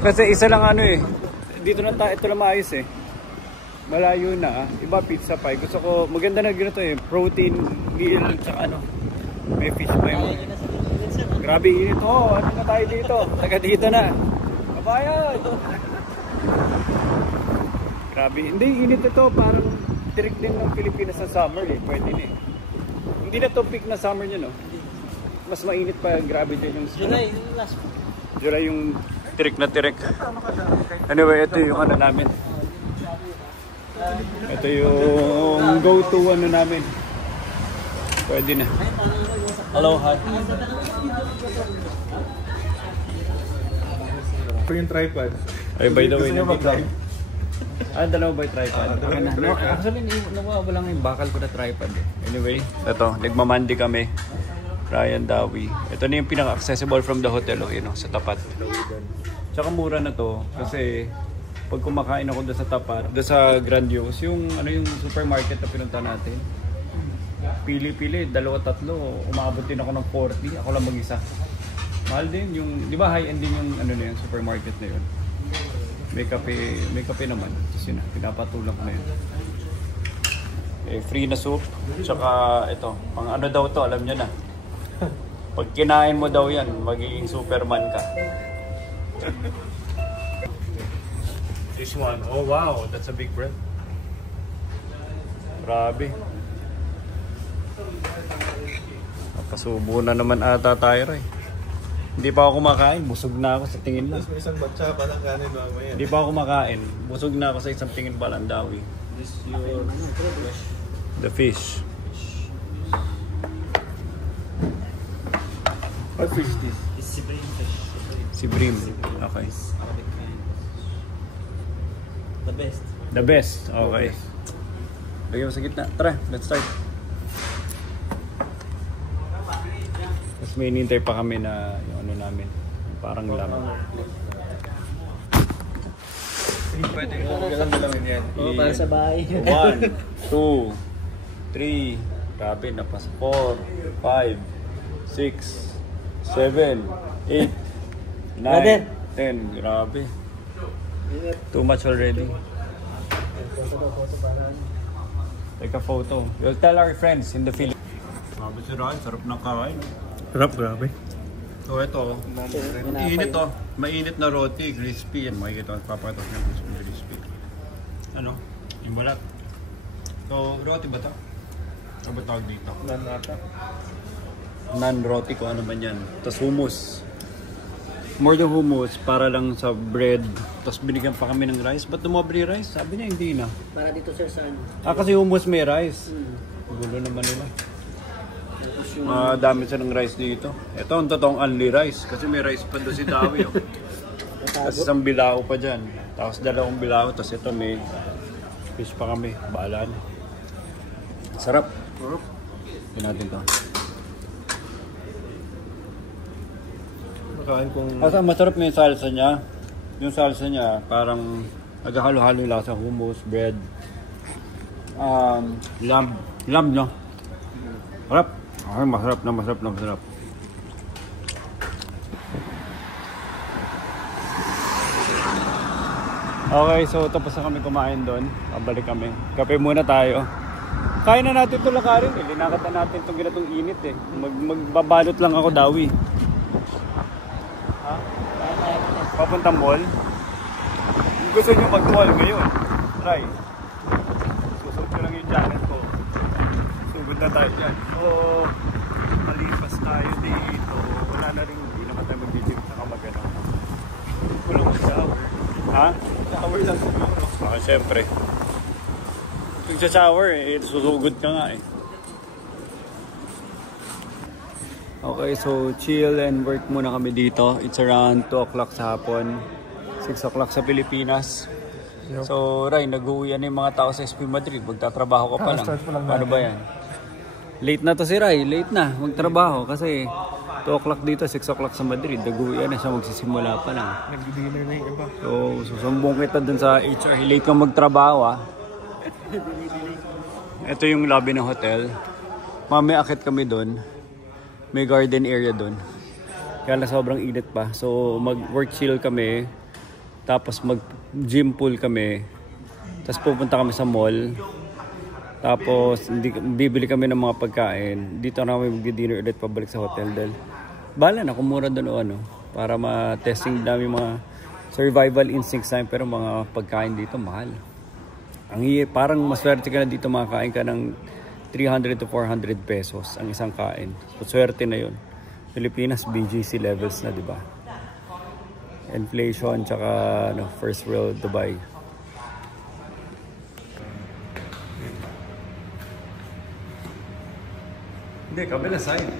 Kasi isa lang ano eh. Dito na tayo, ito lang maayos eh. Malayo na. Iba pizza pie. Gusto ko, maganda na gano'n eh. Protein, meal, tsaka ano. May fish pie mo. Grabe init. Oh, ano na tayo dito? Taga dito na. Kabayan! Grabe. Hindi, init ito. Parang tirik din ng Pilipinas sa summer eh. Pwede na eh. Hindi na to peak na summer nyo no? Mas mainit pa. Grabe din yung July, last. July yung tirik na tirik. Anyway, ito yung ano namin. Ito yung go-to ano namin. Pwede na. Hello, hi. Ito yung tripod. Ay, by the way, nandito. Dalawa ba yung tripod? No, actually, nawawala lang yung bakal ko na tripod eh. Anyway, ito, nagmamandi kami. Ryan Dawi. Ito na yung pinaka-accessible from the hotel, you know, sa tapat. Tsaka mura na to kasi pag kumakain ako doon sa tapat, doon sa Grandiose, yung ano yung supermarket na pinunta natin. Pili-pili, dalawa, tatlo, umabot din ako ng 40, ako lang mag-isa. Mahal din yung, di ba high-end din yung ano na yun, supermarket na yun. May kape naman. Tapos yun na, pinapatulang ko na yun. Free na soup, tsaka ito, pang ano daw to, alam nyo na. Pag kinain mo daw yan, magiging Superman ka. This one, oh wow, that's a big bread. Grabe. Napasubo na naman ata tayo rin. Hindi pa ako kumakain, busog na ako sa tingin lang. May isang batsa pa ng kanin mamaya. Hindi pa ako kumakain, busog na ako sa isang tingin pa lang dawi. This your The fish. What fish this? is Sibrim fish. Si Brim. Okay. The best. The best. Okay. Lagyan mo sa gitna. Tara, let's start. Tapos may inintay pa kami na yung ano namin. Parang lam. Pwede. Galang-galangin yan. Oh, para sa bahay. 1, 2, 3, grabe na pas 4, 5, 6, 7, 8, 9, 10, grabe. Too much already. Take a photo. We'll tell our friends in the Philippines. Grabe si Ryan, sarap ng kain. Sarap, grabe. So ito, init to. Mainit na roti, crispy. Yan, makikita ko, papakita ko yung crispy. Ano? Yung balat. So, roti ba ito? Ano ba tawag dito? Nanata. Non-roti ko ano man yan. Tapos hummus. More than hummus, para lang sa bread. Tapos binigyan pa kami ng rice. Ba't tumabri rice? Sabi niya hindi na. Para dito sir sa ano? Kasi hummus may rice. Gulo naman nila. Dami siya ng rice dito. Ito ang totoong only rice. Kasi may rice pa doon si Dawi. Oh. Tapos isang bilao pa dyan. Tapos dalawang bilao. Tapos ito may fish pa kami. Bahala na. Sarap. Ito natin to. Masarap may salsa niya. Yung salsa niya parang naghahalo-halo lang sa hummus, bread. Lamb no? Sarap. Ay, masarap na masarap. Okay, so tapos na kami kumain doon. Pabalik kami. Kape muna tayo. Kain na natin ito lakarin. Linakad na natin itong ginatong init eh. Magbabalot lang ako dawi. Ha? Papuntang mall? Gusto nyo mag-mall ngayon? Try. Susog ko lang yung jacket ko. Sugod na tayo dyan. So, malipas tayo dito. Wala na rin, hindi naman tayo mag-video. Saka mag-ano. Kulong sa shower. Ha? Shower lang siguro. Siyempre. Pag sa shower susugod ka nga eh. Okay, so chill and work muna kami dito. It's around 2 o'clock sa hapon. 6 o'clock sa Pilipinas. Yep. So, Ray, nag-uwi na yung mga tao sa SP Madrid. Magtatrabaho ka pa lang. Paano ba yan? Late na to si Ray. Late na. Magtrabaho kasi 2 o'clock dito, 6 o'clock sa Madrid. Nag-uwi na siya. Magsisimula pa lang. Nag-dinner na yung iba. So, susumbong kita dun sa HR. Late kang magtrabaho ah. Ito yung lobby ng hotel. Mamaya akit kami dun. May garden area dun. Kaya na sobrang init pa. So mag-work chill kami. Tapos mag-gym pool kami. Tapos pupunta kami sa mall. Tapos bibili kami ng mga pagkain. Dito na kami mag-dinner ulit pabalik sa hotel dahil bahala na kung mura doon o ano. Para ma-testing namin mga survival instincts namin. Pero mga pagkain dito mahal. Parang maswerte ka na dito makakain ka ng 300 to 400 pesos ang isang kain. So swerte na yun. Pilipinas BGC levels na, di ba? Inflation tsaka first world Dubai. Hindi, kabila side.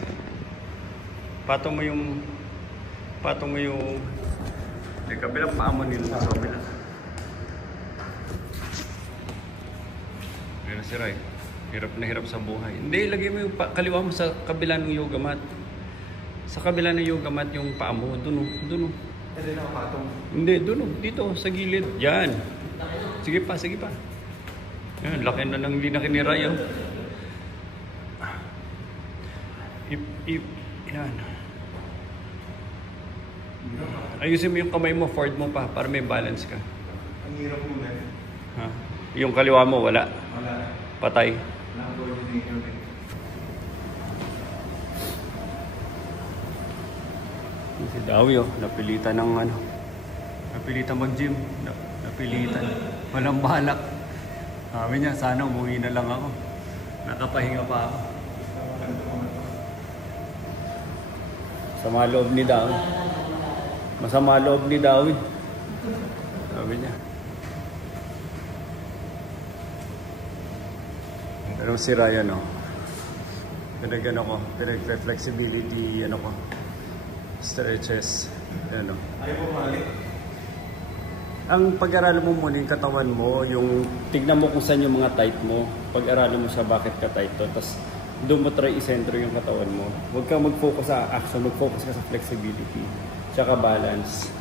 Patong mo yung hindi, kabila paa mo nila sa kabila. Pero si Ray, hirap na hirap sa buhay. Hindi, lagay mo yung kaliwa mo sa kabila ng yoga mat. Sa kabila ng yoga mat yung paa mo, doon. Hindi nakapatong. Hindi, doon, dito, sa gilid. Yan. Sige pa. Yan, laki na ng linaki ni Ray. Oh. Yan. Ayusin mo yung kamay mo, forward mo pa, para may balance ka. Ang hirap mo na. Ha? Yung kaliwa mo, wala. Patay. Walang coordination. Si Dawi, napilitan mag-gym. Napilitan. Walang balak. Sabi niya, sana umuwi na lang ako. Nakapahinga pa ako. Sama loob ni Dawi. Masama loob ni Dawi. Sabi niya. Pero si Ryan, pinag-flexibility, stretches. Ayaw mo mali. Ang pag-aralan mo muna yung katawan mo, yung tignan mo kung saan yung mga tight mo. Pag-aralan mo siya bakit ka tight to. Tapos doon mo try i-center yung katawan mo. Huwag kang mag-focus sa action, mag-focus ka sa flexibility. Tsaka balance.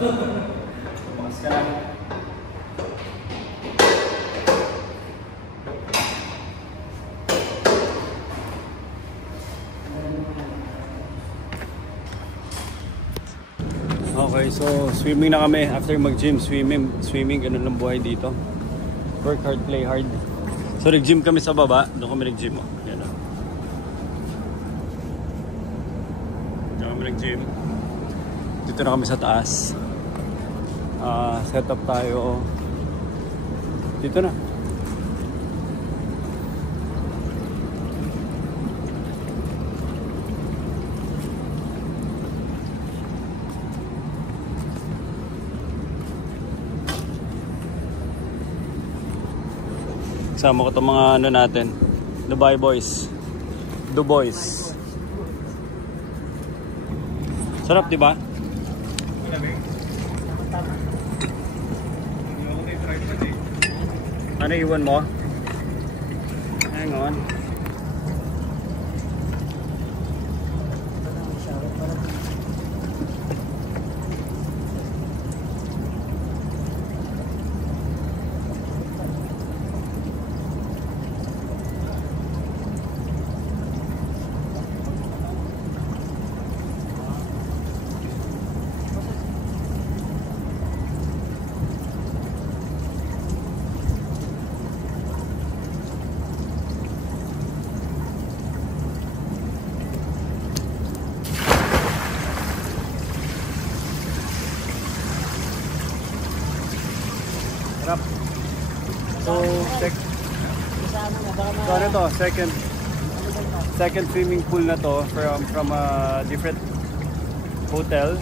Bukas ka lang. Okay, so swimming na kami. After mag-gym, swimming, ganun ang buhay dito. Work hard, play hard. So nag-gym kami sa baba. Doon kami nag-gym. Yan o. Doon kami nag-gym. Dito na kami sa taas. Set up tayo. Dito na. Kasama ko itong mga ano natin. Dubai Boys. Dubois. Sarap, di ba? Ano iwan mo? Hang on. So, so ano to? Second swimming pool na to from a different hotel.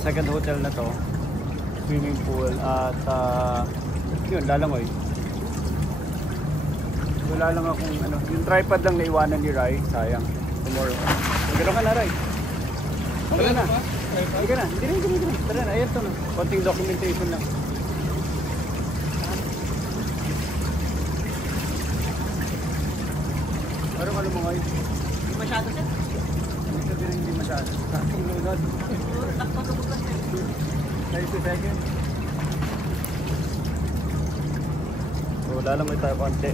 Second hotel na to. Swimming pool at yun, lalangoy. Wala lang akong ano, yung tripod lang naiwanan ni Rai, sayang. Tomorrow. Magano ka na, Rai? Tara na. Hindi na. Tara na, ayan to na. Konting documentation lang. Parang ano mo ngayon? Hindi masyado siya. Hindi sabihin hindi masyado. Sakong lunod. 30 seconds. So lalangoy tayo konti.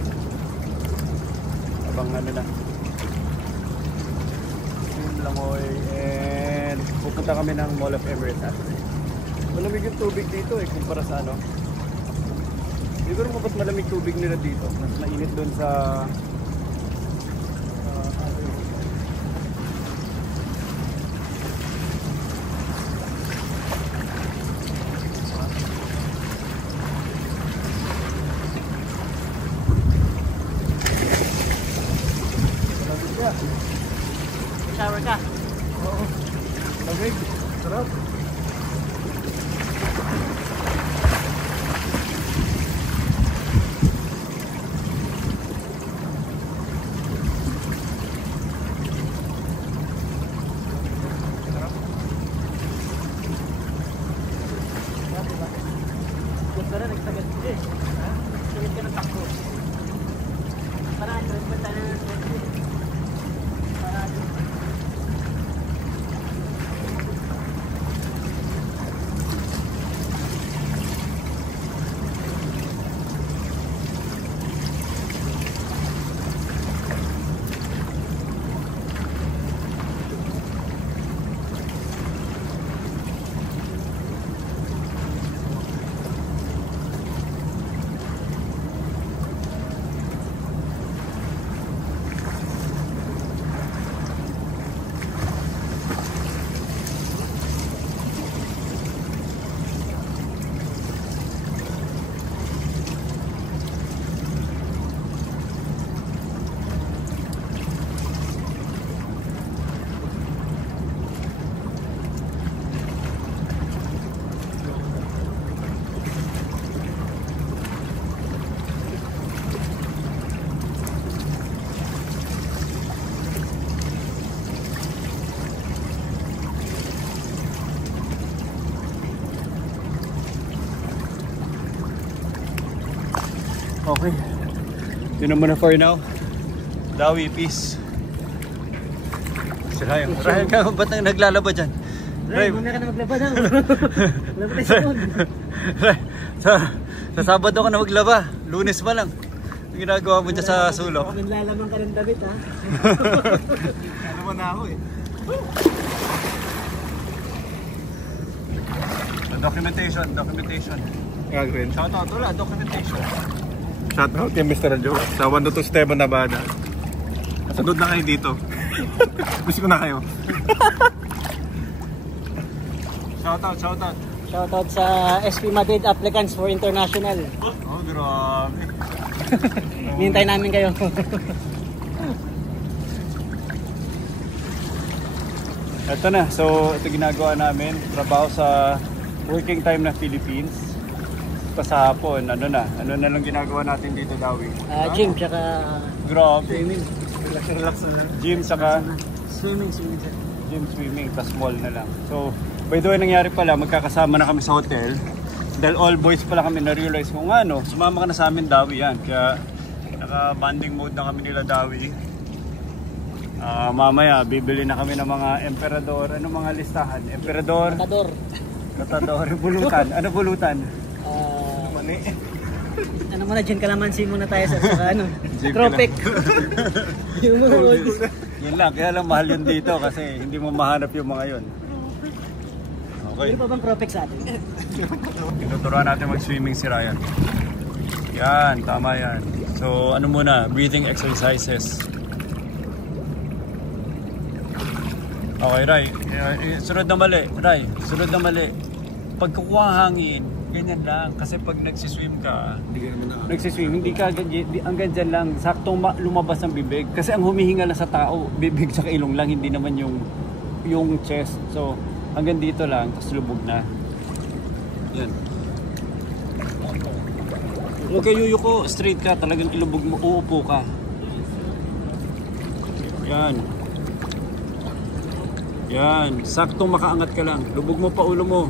Abang ano na. Langoy and pupunta kami ng Mall of Emirates after. Malamig yung tubig dito kumpara sa ano. Siguro mas malamig tubig nila dito. Mas mainit doon sa Shower ka? oo. Lamig. Sarap. Gusto na, nagsagat ko eh. Ha? Sagat ka ng takbo. Parang, respect tayo ng parang. Okay. Yun naman na for now. Dawi, peace. Si Ryan. Ryan ka, ba't nang naglalaba dyan? Ray, muna ka na maglaba na. Laba tayo sa moon. Sa Sabado ka na maglaba. Lunes pa lang. Ang ginagawa mo dyan sa sulok. Manlalaman ka ng damit ha. Ano mo na ako eh. Documentation. Gagawin. Shoutout, wala, documentation. Shout out kay Mr. Joe. Sa Wando to Esteban Navada. Sunod na kayo dito. Miss ko na kayo. Shoutout. Shoutout sa SP Madrid applicants for international. Oh, grabe. Hinintay namin kayo. Ito na, so ito ginagawa namin. Trabaho sa working time ng Philippines. Sa hapon, ano na lang ginagawa natin dito, Dawi? Gym, tsaka Grabe. swimming. Relax na. Gym, saka Swimming. swimming, tas mall na lang. So, by the way, nangyari pala, magkakasama na kami sa hotel. Dahil all boys pala kami na-realize kung ano, sumama ka na sa amin, Dawi, yan. Kaya, naka-banding mode na kami nila, Dawi. Mamaya, bibili na kami ng mga emperador. Ano mga listahan? Emperador, Matador, bulutan. Ano bulutan? Mani. Ano muna, dyan kalamansi muna tayo sa ano, Gym tropic. Yung mga oldies. Yun lang, kaya lang mahal yun dito kasi hindi mo mahanap yung mga yun. Okay. Ano pa bang tropic sa atin? Tinuturuan natin mag-swimming si Ryan. Yan, tama yan. So, ano muna, breathing exercises. Okay, Ray. Sunod na mali. Ray, sunod na mali. Pag kukuha ang hangin, ganyan lang. Kasi pag nagsiswim ka, Hindi ka naman nagsiswim, hindi ka hanggang dyan lang, saktong lumabas ang bibig. Kasi ang humihinga lang sa tao, bibig sa ilong lang, hindi naman yung chest. So, hanggang dito lang, tapos lubog na. Yan. Huwag kayo yuyuko, straight ka, talagang ilubog mo, uupo ka. Yan. Yan, saktong makaangat ka lang. Lubog mo pa ulo mo.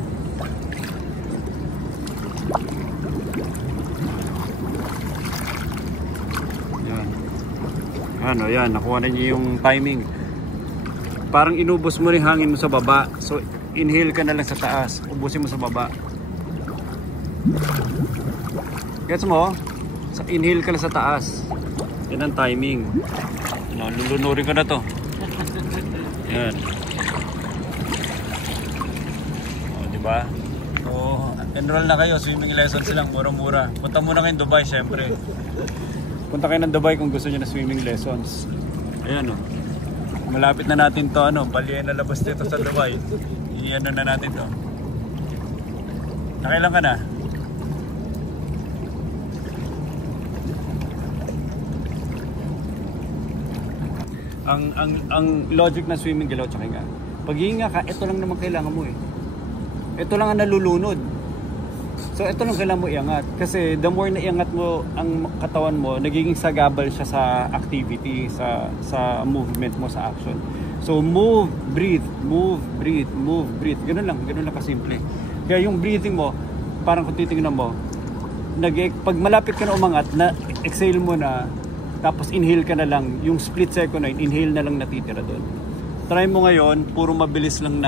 Yan. Ano, yan, nakuha na niyo yung timing. Parang inubos mo rin hangin mo sa baba. So, inhale ka na lang sa taas. Ubusin mo sa baba. Gets mo? Inhale ka lang sa taas. Yan ang timing. Lulunurin ko na to. Yan. O, diba? So, enroll na kayo. Swimming lessons lang. Mura-mura. Punta muna kayo Dubai, syempre. Punta kayo ng Dubai kung gusto nyo na swimming lessons. Ayan o. Malapit na natin to. Balian na labas dito sa Dubai. I-ano na natin to. Nakailan ka na? Ang logic na swimming galaw tsaka nga. Pag hihinga ka, ito lang naman kailangan mo eh. Ito lang ang nalulunod. So ito lang kailangan mo iangat. Kasi the more na iangat mo ang katawan mo, nagiging sagabal siya sa activity, sa movement mo, sa action. So move, breathe, move, breathe, move, breathe. Ganun lang kasimple. Kaya yung breathing mo, parang kung titingnan mo, pag malapit ka na umangat, na exhale mo na, tapos inhale ka na lang, yung split second na inhale na lang natitira doon. Try mo ngayon, puro mabilis lang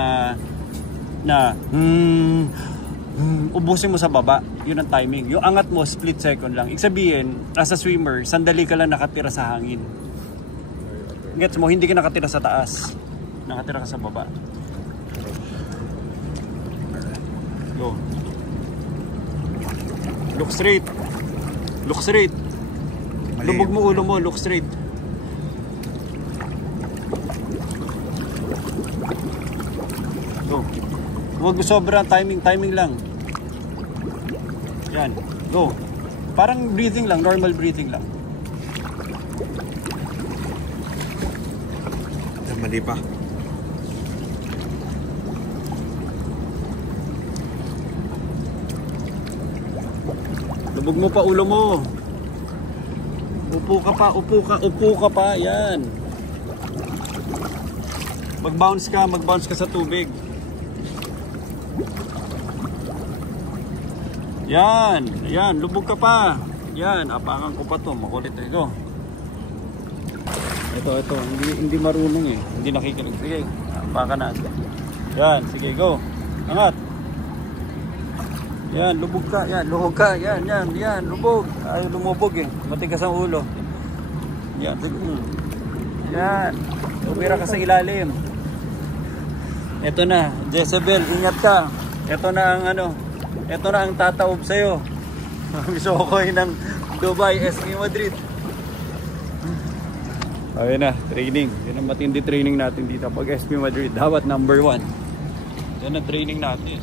ubusin mo sa baba, yun ang timing. Yung angat mo, split second lang. Ibig sabihin, as a swimmer, sandali ka lang nakatira sa hangin. Gets mo, hindi ka nakatira sa taas. Nakatira ka sa baba. Go. Look straight. Look straight. Lubog mo ulo mo, look straight. Go. Huwag sobra timing lang. Yan, go. Parang breathing lang, normal breathing lang. Mali pa. Lubog mo pa ulo mo. Upo ka pa, yan. Mag-bounce ka sa tubig. Yan, lubog ka pa. Yan, apangan ko pa to, makulit ito. Ito, hindi marunong eh. Hindi nakikinig. Sige, apakan na. Yan, sige, go. Angat. Yan, lubog ka. Yan, lubog. Ay, lumubog eh. Matigas ang ulo. Yan, sige. Yan. Tumira ka sa ilalim. Ito na, Jezebel, ingat ka. Ito na ang tataob sa'yo. Gusto ko ng Dubai, SK Madrid. Ayun na, training. Yan ang matindi training natin dito. Pag SK Madrid, dapat number 1. Yan ang training natin.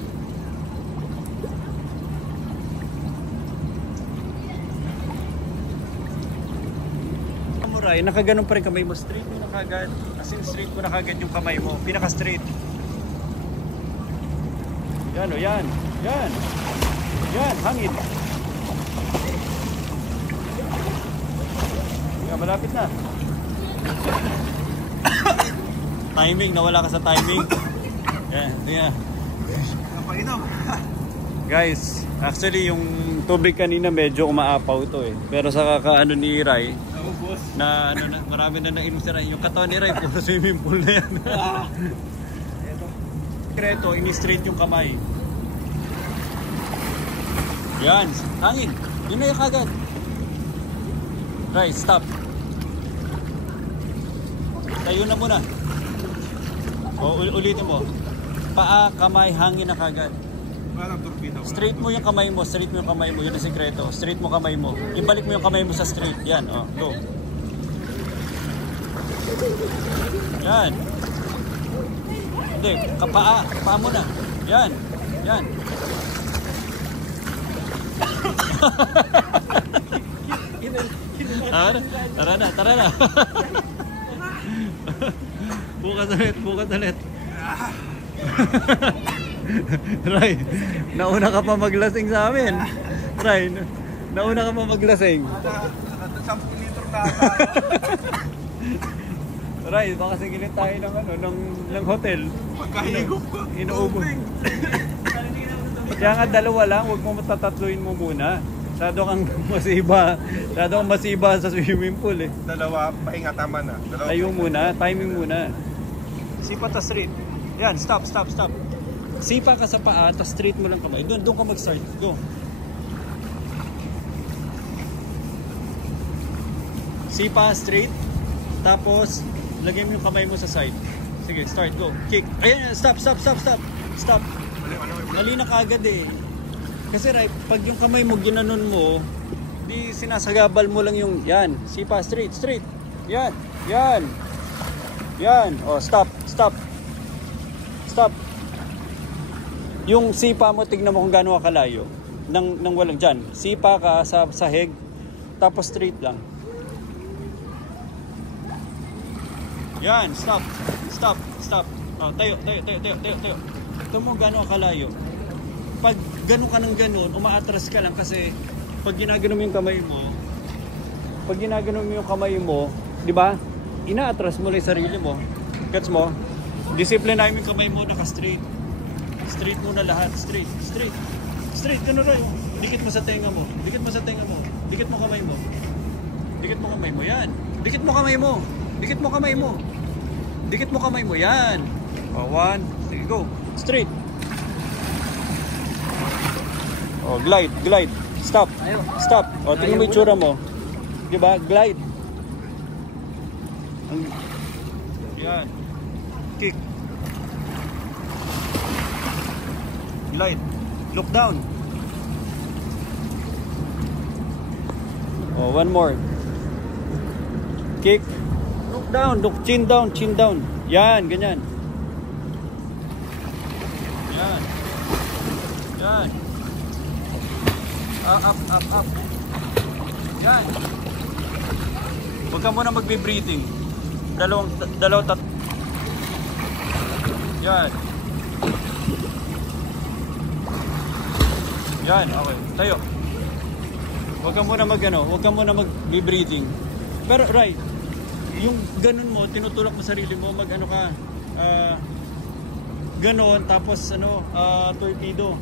Samurai, nakaganon pa rin kamay mo. Straight mo na kagad. As in straight mo na kagad yung kamay mo. Pinaka straight. Yan o, yan. Yan. Yan, hangin. Yan, malapit na. Timing, nawala ka sa timing. Yan, yan. Napainom. Guys, actually yung tubig kanina medyo umaapaw to eh. Pero sa kakaano ni Rai, na marami na nainom si Rai. Yung katawan ni Rai, puro swimming pool na yan. Kreto, ini-straight yung kamay. Yan, hangin. Yun na yung kagad. Rai, stop. Tayo na muna. O, ulitin mo. Paa, kamay, hangin na kagad. Straight mo yung kamay mo, yun ang sikreto. Straight mo kamay mo. Ibalik mo yung kamay mo sa straight. Yan, oh, go. Yan. Hindi, paa mo na. Yan. Tara na. Bukas ulit. Ray, nauna ka pa maglasing sa amin. Ray, nauna ka pa maglasing. 10 litro na Ray, baka singilin tayo ng hotel. Magkahigop ko. Inuubos. Kaya nga dalawa lang, huwag mo matatatluin mo muna. Masyado kang masiba sa swimming pool eh. Dalawa, pahinga, tama na. Tayo muna, timing muna. Sipa ta straight. Yan, stop. Sipa ka sa paa, ta straight mo lang kamay. Doon ka mag-start. Go. Sipa straight. Tapos, lagay mo yung kamay mo sa side. Sige, start, go. Kick. Ayan, stop. Mali na kagad eh. Kasi right, pag yung kamay mo ginanon mo, di sinasagabal mo lang yung yan. Sipa straight. Yan. Oh, stop. Yung sipa mo, tignan mo kung gaano kalayo. Nang walang dyan. Sipa ka sa sahig, tapos straight lang. Yan, stop. Oh, tayo. Ito mo gaano kalayo. Pag gano'n ka ng gano'n, umaatras ka lang kasi pag ginagano mo yung kamay mo, di ba? Inaatras mo lang yung sarili mo. Gets mo? Disciplinahin mo yung kamay mo, naka-straight. Straight muna lahat. Straight. Gano'n rin. Dikit mo sa tenga mo. Dikit mo kamay mo. Yan. Dikit mo kamay mo. Yan. Oh, 1. Sige, go. Straight. Oh, glide. Stop. Oh, tingnan mo yung tsura mo. Diba? Glide. Yan. Kick. Glide. Look down. Oh, one more. Kick. Look down. Chin down. Yan, ganyan. Yan. Up. Yan. Huwag ka muna magbe-breathing. Dalawang Yan. Yan, okay. Tayo. Huwag ka muna magbe-breathing. Pero, right, yung ganun mo, tinutulak mo sarili mo, ganon, tapos torpedo.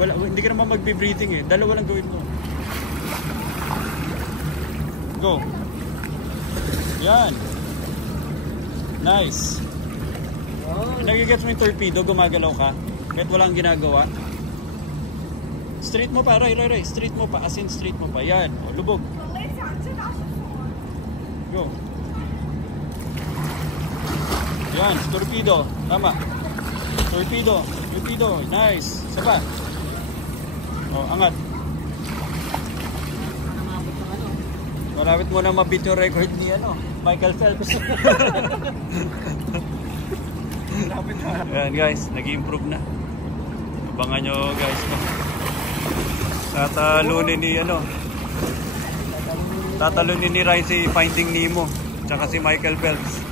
Hindi ka naman magbe-breathing eh. Dalawa lang gawin mo. Go. Yan. Nice. Nagigets mo yung torpedo, gumagalaw ka. Kahit walang ginagawa. Straight mo pa, Ray. Straight mo pa, as in straight mo pa. Yan. O, lubog. Go. Yan, torpedo. Tama. Torpedo. Nice. Saba. O, angat. Malapit mo na mabit yung record ni Michael Phelps. Ayan guys, nag-improve na. Abangan nyo guys. Tatalunin ni Ryan si Finding Nemo. Tsaka si Michael Phelps.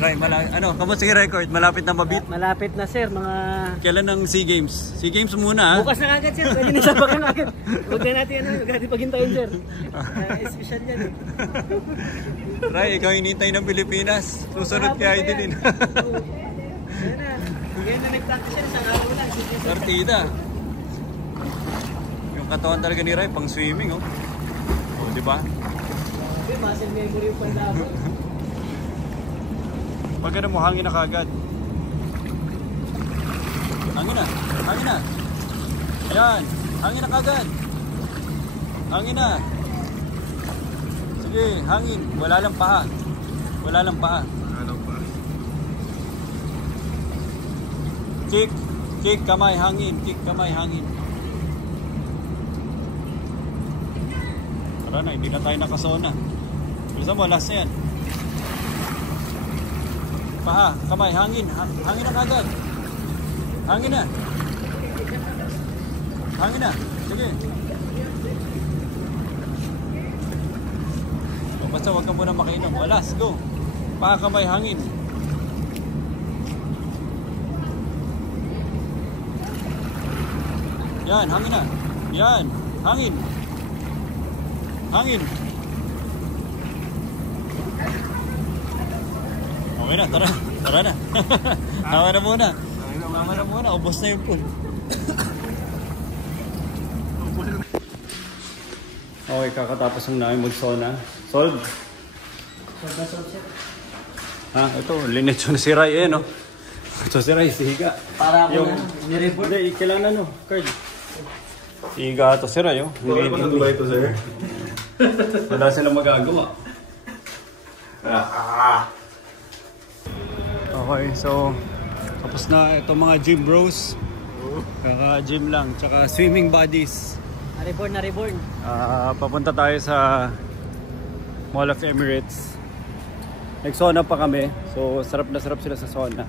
Ray, kamusta yung record? Malapit na mabit? Malapit na sir, mga... Kailan ang SEA Games? SEA Games muna ha? Bukas na agad sir, pwede na sabakan agad. Huwag na natin paghintayin sir. Espesyal yan eh. Ray, ikaw hinintay ng Pilipinas. Susunod kay Idilin. Yan na. Ngayon na nag-practice yan, isang araw lang. Partida. Yung katawan talaga ni Ray, pang swimming oh. O, di ba? Muscle memory yung pandabo. Pag gano'n mo, hangin na kagad. Hangin na. Ayan, hangin na kagad. Hangin na. Sige, hangin. Wala lang paa. Kick, kamay, hangin. Tara na, hindi na tayo nakasona. Bisa mo, last na yan. Paa, kamay, hangin na kagad. Hangin na. Hangin na. Sige. Basta huwag ka muna makainom. Walas, go. Pakakamay, hangin. Yan, hangin na. Yan, hangin. Hangin. Okay na, tara. Tara na. Tama na muna. Tama na muna. Ubos na yung pool. Okay, kakatapos ng namin mag-sauna. Solve? Ha, ito, linit yun si Ray no? Ito si Ray, sihiga. Para ako Yung, na, nireport. hindi, kailangan no, Carl. Sihiga ito si Ray, oh. Wala pa na ito, sir. Wala silang magagawa. Okay, so tapos na ito mga gym bros. Kaka-gym lang, tsaka swimming buddies. Na-reborn, na-reborn. Papunta tayo sa Mall of Emirates. Nag-sauna pa kami. So sarap na sarap sila sa sauna.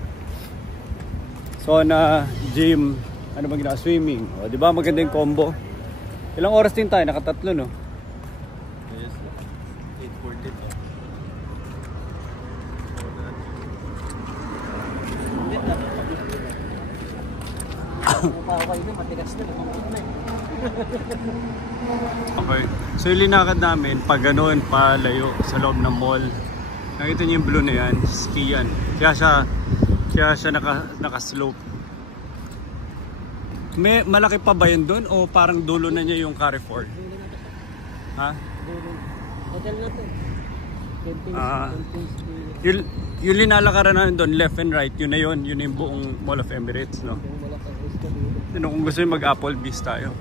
Sauna, gym, ano bang ginawa? Swimming. O, di ba maganda yung combo? Ilang oras din tayo? Nakatatlo, no? Yes, 8:40 to. Pa ako kayo na, matigas na. Okay. So yung linakad namin, pag ganoon, palayo sa loob ng mall. Nakita niyo yung blue na yan, ski yan. Kaya siya naka-slope. May malaki pa ba yun doon o parang dulo na niya yung Carrefour? Ha? Hotel na to. Yung linalakaran namin doon, left and right, yun na yun yung buong Mall of Emirates, no? Yun, kung gusto nyo mag-Applebee's tayo.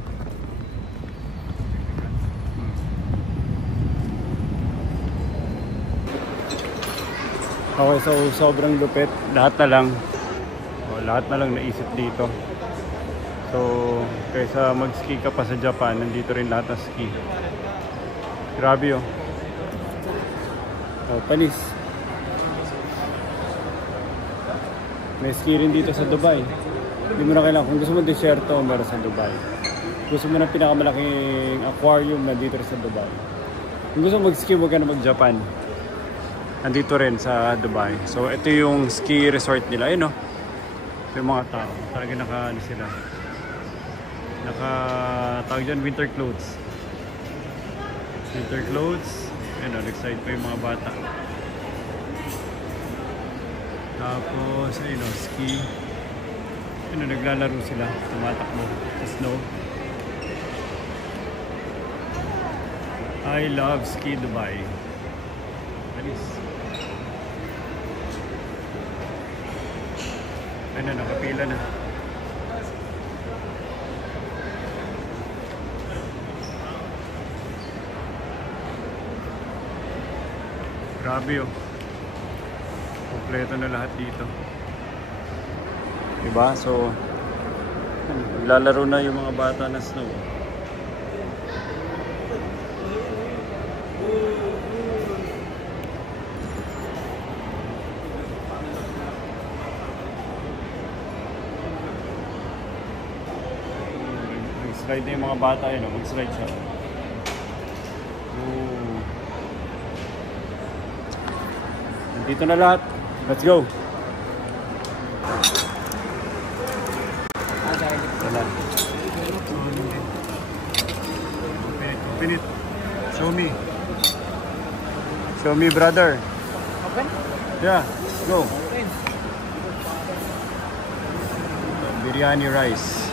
Okay, so sobrang lupit. Lahat na lang naisip dito. So, kaysa mag-ski ka pa sa Japan, nandito rin lahat ng ski. Grabe oh. Oh, panis. May ski rin dito sa Dubai. Hindi mo na kailangan. Kung gusto mo desierto, meron sa Dubai. Gusto mo ng pinakamalaking aquarium, nandito rin sa Dubai. Kung gusto mo mag-ski, huwag ka na mag-Japan. Nandito rin sa Dubai. So ito yung ski resort nila. Ayun no? Ito yung mga tao. Talaga sila. Tawag dyan, winter clothes. Winter clothes. Ayun o, nag-side pa yung mga bata. Tapos, ayun o, ski. Ayun o, naglalaro sila. Tumatakbo sa snow. I love ski Dubai. Alis. Ayun na, nakapila na. Grabe oh. Kompleto na lahat dito. Diba? So, lalaro na yung mga bata na snow. Mag-slide na yung mga bata yun, mag-slide siya. Dito na lahat. Let's go. Wala. Open it. Show me. Show me, brother. Open? Yeah, go. Biryani rice.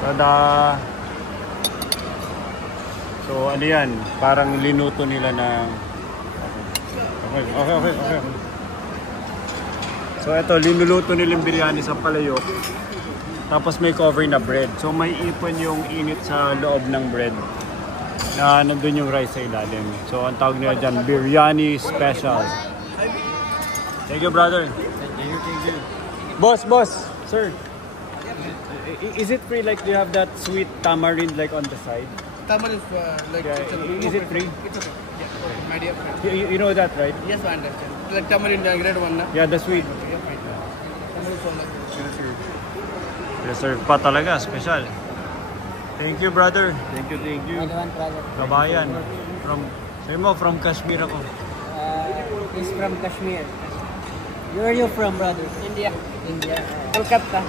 Tada! So ano yan? Parang linuto nila ng... Okay. So ito, linuluto nilang biryani sa palayok. Tapos may cover na bread. So may ipon yung init sa loob ng bread. Na nandun yung rice sa ilalim. So ang tawag nila dyan, biryani special. Thank you, brother. Thank you. Boss, sir. Is it free, like, do you have that sweet tamarind like on the side? Tamarind is like... Yeah, is it free? It's okay. Yeah, my dear friend. You know that, right? Yes, I understand. Like tamarind, grade one, na? Yeah, the sweet. Yeah, fine. Tamarind is all like... Reserve pa talaga, special. Thank you, brother. Thank you. One brother. Kabayan. From Kashmir ako. He's from Kashmir. Where are you from, brother? India. Kolkata.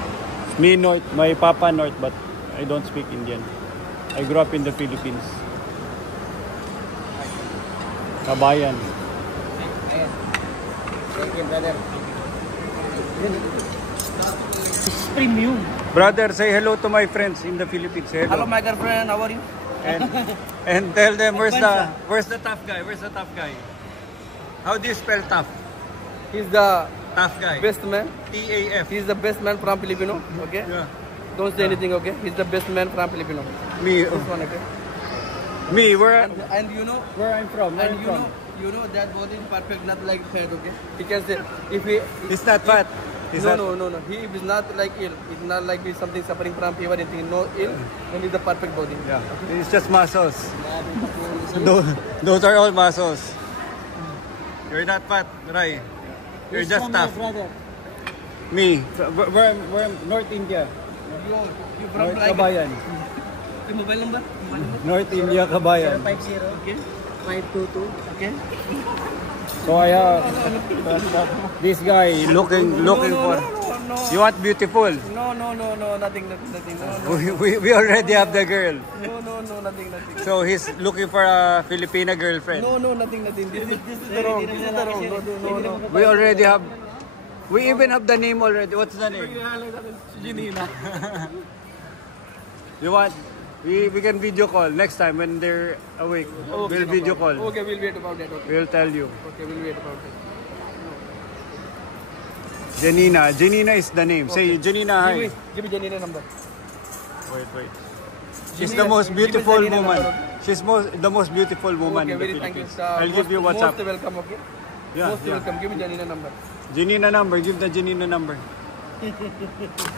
Me, North. My papa, North, but I don't speak Indian. I grew up in the Philippines. Kabayan. Thank you, brother. It's premium. Brother, say hello to my friends in the Philippines. Say hello. Hello, my girlfriend. How are you? And tell them where's the tough guy? Where's the tough guy? How do you spell tough? He's the Tough guy. best man. T-A-F. He's the best man from Filipino. Okay. Yeah. Don't say anything. Okay. He's the best man from Filipino. Me. This one. Okay. Me. Where And you know. I'm from? Where And I'm you from? know. You know that body is perfect, not like fat. Okay. He can say if he. He's not fat. He's not. No. He is not like ill. It's not like he's something suffering from fever. Anything. No ill. And he's the perfect body. Yeah. It's just muscles. Those are all muscles. You're not fat, Rai. You're He's just from tough. my brother. Me. Where I'm North India. You from North like. Kabayan. Your mobile number. North India Kabayan. 50. Okay. 522. Okay. So I have this guy looking for. No. You want beautiful? No. Nothing. No. We already have the girl. No. Nothing. So he's looking for a Filipina girlfriend. No. Nothing. This is the wrong. This is the wrong. No. We already have. We even have the name already. What's the name? Janina. You want? We can video call next time when they're awake. We'll video call. Okay, we'll wait about that. Okay. We'll tell you. Okay, we'll wait about that. Janina. Janina is the name. Say Janina, hi. Give me Janina number. Wait. She's Janina, the most give me beautiful Janina woman. number. She's the most beautiful woman Okay, in the very thank you. Philippines. I'll give you Most WhatsApp. welcome. Okay. Yeah, Most welcome. Give me Janina number. Janina number. Give the Janina number.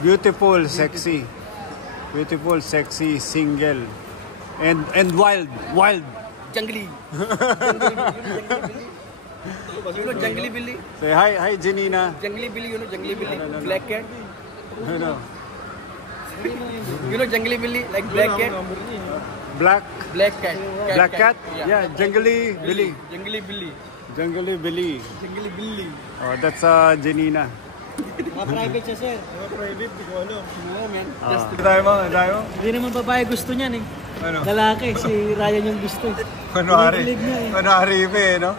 Beautiful, sexy. Beautiful, sexy, single. And wild. Jungly. You know Jungly Billy? Say hi Janina. Jungly Billy, you know Jungly Billy? No. Black cat. No. You know Jungly Billy? Like black cat? Black Cat. Black cat? Yeah, Jungly Billy. Jungly Billy. Jungly Billy. Jungly Billy. Oh, that's Janina. Mga private siya, sir. No man. Ah. Tayo. Hindi naman babae gusto niyan eh. Ano? Lalaki, si Ryan yung gusto eh. Kunwari. Pinipilig niya eh. Kunwari pa eh, no?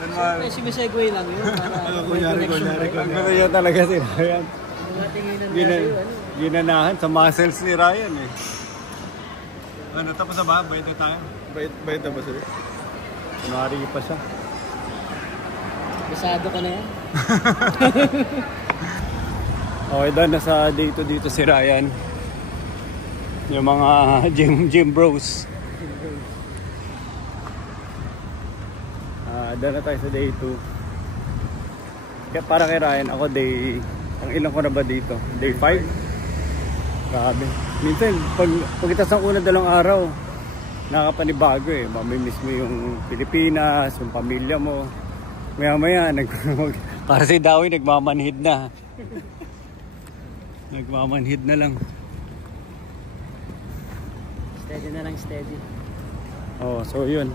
Siyempre, sumisegue lang yun. Para may connection. Ang gusto niya talaga si Ryan. Tinginan na yun. Ginanahan sa muscles ni Ryan eh. Ano, tapos na ba? Bayad na tayo? Bayad na ba sila? Kunwari pa siya. Basado ka na yan. Okay, doon nasa dito si Ryan. Yung mga gym bros. Doon na tayo sa day 2. Kaya para kay Ryan, ako day... Ang ilang ko na ba dito? Day 5? Grabe. Minsan, pagkitas ng unang 2 araw, nakapanibago eh. Mamimiss mo yung Pilipinas, yung pamilya mo. Maya-maya, para si Dawi, nagmamanhid na. Nagmamanhid na lang. Steady na lang, steady. Oh, so yun.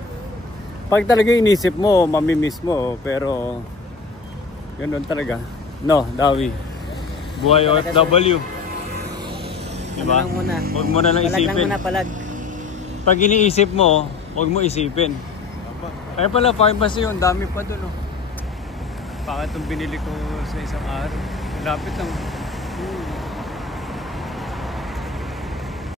Pag talaga inisip mo, mamimiss mo, pero ganoon talaga. No, Dawi. Buhay OFW. Diba? Ano lang muna. Huwag mo na lang Palag isipin. lang muna, palag. Pag iniisip mo, huwag mo isipin. Ay pala, pharmacy yun. Dami pa dun, oh. Bakit itong binili ko sa isang araw? Lapit lang.